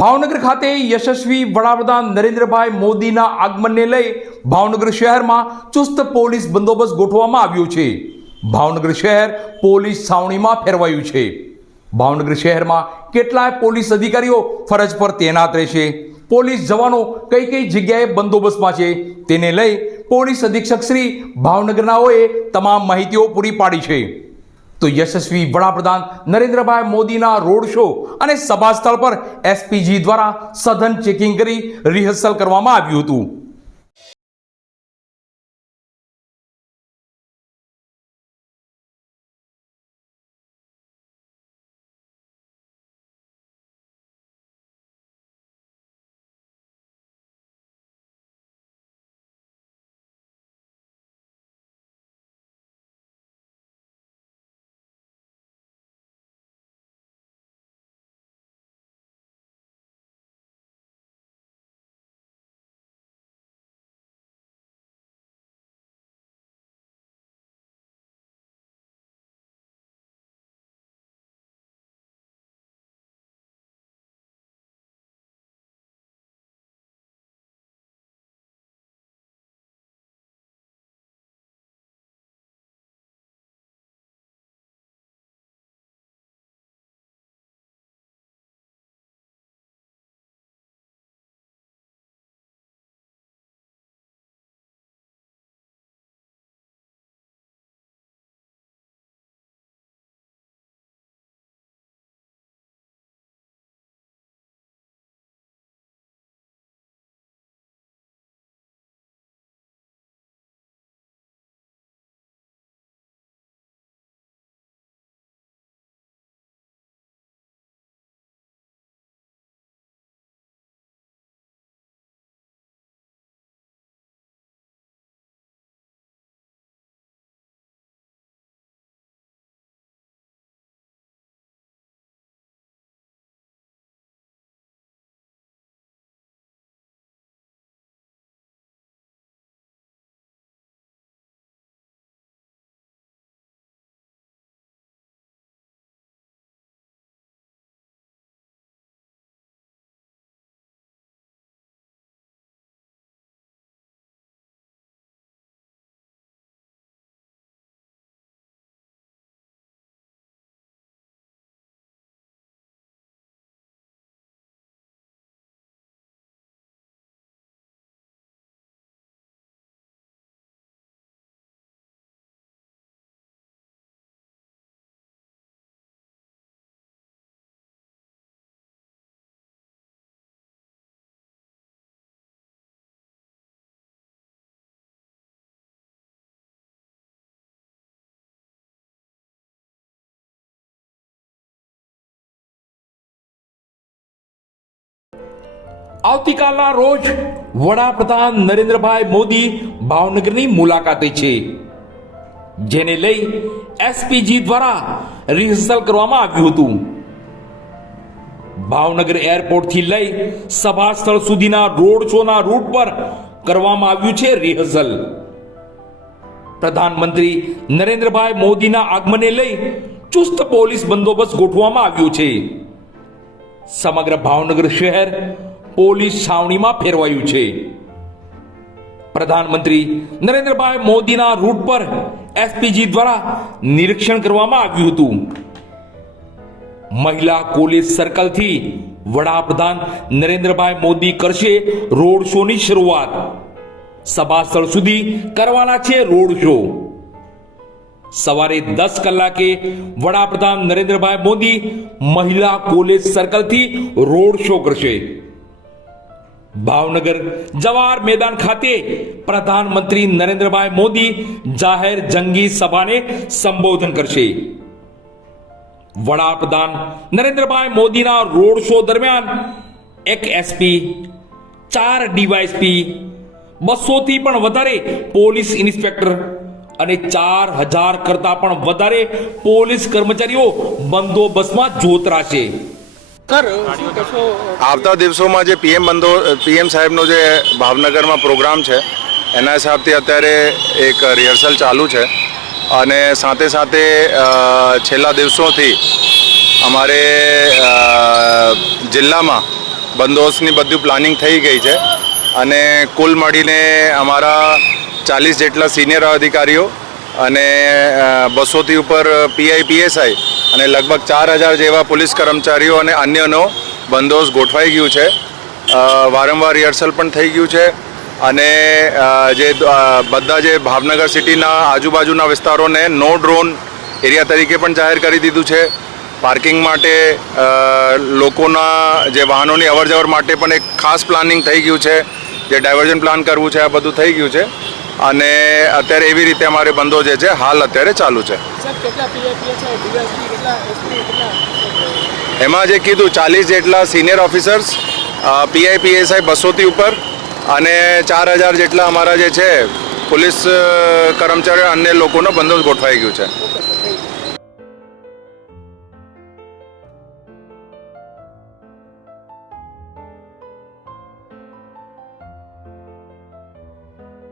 ભાવનગર ખાતે યશસ્વી વડાપ્રધાન નરેન્દ્રભાઈ મોદીના આગમનને લઈ ભાવનગર શહેરમાં ચુસ્ત પોલીસ બંદોબસ્ત ગોઠવવામાં આવ્યો છે। ભાવનગર શહેર પોલીસ છાવણીમાં ફેરવાયું છે। ભાવનગર શહેરમાં કેટલાય પોલીસ અધિકારીઓ ફરજ પર તૈનાત રહેશે। પોલીસ જવાનો કઈ કઈ જગ્યાએ બંદોબસ્તમાં છે તેને લઈ પોલીસ અધિક્ષક શ્રી ભાવનગરનાઓએ તમામ માહિતીઓ પૂરી પાડી છે। તો યશસ્વી વડાપ્રધાન નરેન્દ્રભાઈ મોદીના રોડ શો અને સભા સ્થળ પર એસપીજી દ્વારા સઘન ચેકિંગ કરી રિહર્સલ કરવામાં આવ્યું હતું। આવતીકાલના રોજ વડાપ્રધાન નરેન્દ્રભાઈ મોદી ભાવનગરની મુલાકાતે છે, જેને લઈ એસપીજી દ્વારા રિહર્સલ કરવામાં આવ્યું હતું। ભાવનગર એરપોર્ટથી લઈ સભા સ્થળ સુધીના રોડ શોના રૂટ પર કરવામાં આવ્યું છે રિહર્સલ। પ્રધાનમંત્રી નરેન્દ્રભાઈ મોદીના આગમનને લઈ ચુસ્ત પોલીસ બંદોબસ્ત ગોઠવવામાં આવ્યો છે। સમગ્ર ભાવનગર શહેર પોલીસ છાવણીમાં ફેરવાયું છે। પ્રધાનમંત્રી નરેન્દ્રભાઈ મોદીના રૂટ પર એસપીજી દ્વારા નિરીક્ષણ કરવામાં આવ્યું હતું। મહિલા કોલેજ સર્કલથી વડાપ્રધાન નરેન્દ્રભાઈ મોદી કરશે રોડ શોની શરૂઆત। સભા સ્થળ સુધી કરવાના છે રોડ શો। સવારે 10 કલાકે વડાપ્રધાન નરેન્દ્રભાઈ મોદી મહિલા કોલેજ સર્કલથી રોડ શો કરશે। ભાવનગર જવાહર મેદાન ખાતે પ્રધાનમંત્રી નરેન્દ્રભાઈ મોદી જાહેર જંગી સભાને સંબોધન કરશે। વડાપ્રધાન નરેન્દ્રભાઈ મોદીના રોડ શો દરમિયાન એક એસપી, 4 ડીવાયએસપી, 200 થી પણ વધારે પોલીસ ઇન્સ્પેક્ટર અને 4000 કરતા પણ વધારે પોલીસ કર્મચારીઓ બંદોબસ્તમાં જોતરાશે। આવતા દિવસોમાં જે પીએમ સાહેબનો જે ભાવનગરમાં પ્રોગ્રામ છે એના હિસાબથી અત્યારે એક રિહર્સલ ચાલુ છે અને સાથે સાથે છેલ્લા દિવસોથી અમારે જિલ્લામાં બંદોબસ્તની બધું પ્લાનિંગ થઈ ગઈ છે અને કુલ મળીને અમારા 40 જેટલા સિનિયર અધિકારીઓ અને 200થી ઉપર પીઆઈ પીએસઆઈ અને લગભગ 4000 જેવા પોલીસ કર્મચારીઓ અને અન્યનો બંદોબસ્ત ગોઠવાઈ ગયું છે. વારંવાર રિહર્સલ પણ થઈ ગયું છે અને જે બધા જે ભાવનગર સિટીના આજુબાજુના વિસ્તારોને નો ડ્રોન એરિયા તરીકે પણ જાહેર કરી દીધું છે. પાર્કિંગ માટે લોકોના જે વાહનોની અવરજવર માટે પણ એક ખાસ પ્લાનિંગ થઈ ગયું છે. જે ડાયવર્ઝન પ્લાન કરવું છે આ બધું થઈ ગયું છે અને અત્યારે એવી રીતે અમારે બંદો જે છે હાલ અત્યારે ચાલુ છે. એમાં જે કીધું 40 જેટલા સિનિયર ઓફિસર્સ, પીઆઈ પીએસઆઈ 200થી ઉપર અને 4000 જેટલા અમારા જે છે પોલીસ કર્મચારીઓ અન્ય લોકોનો બંદોબસ્ત ગોઠવાઈ ગયું છે.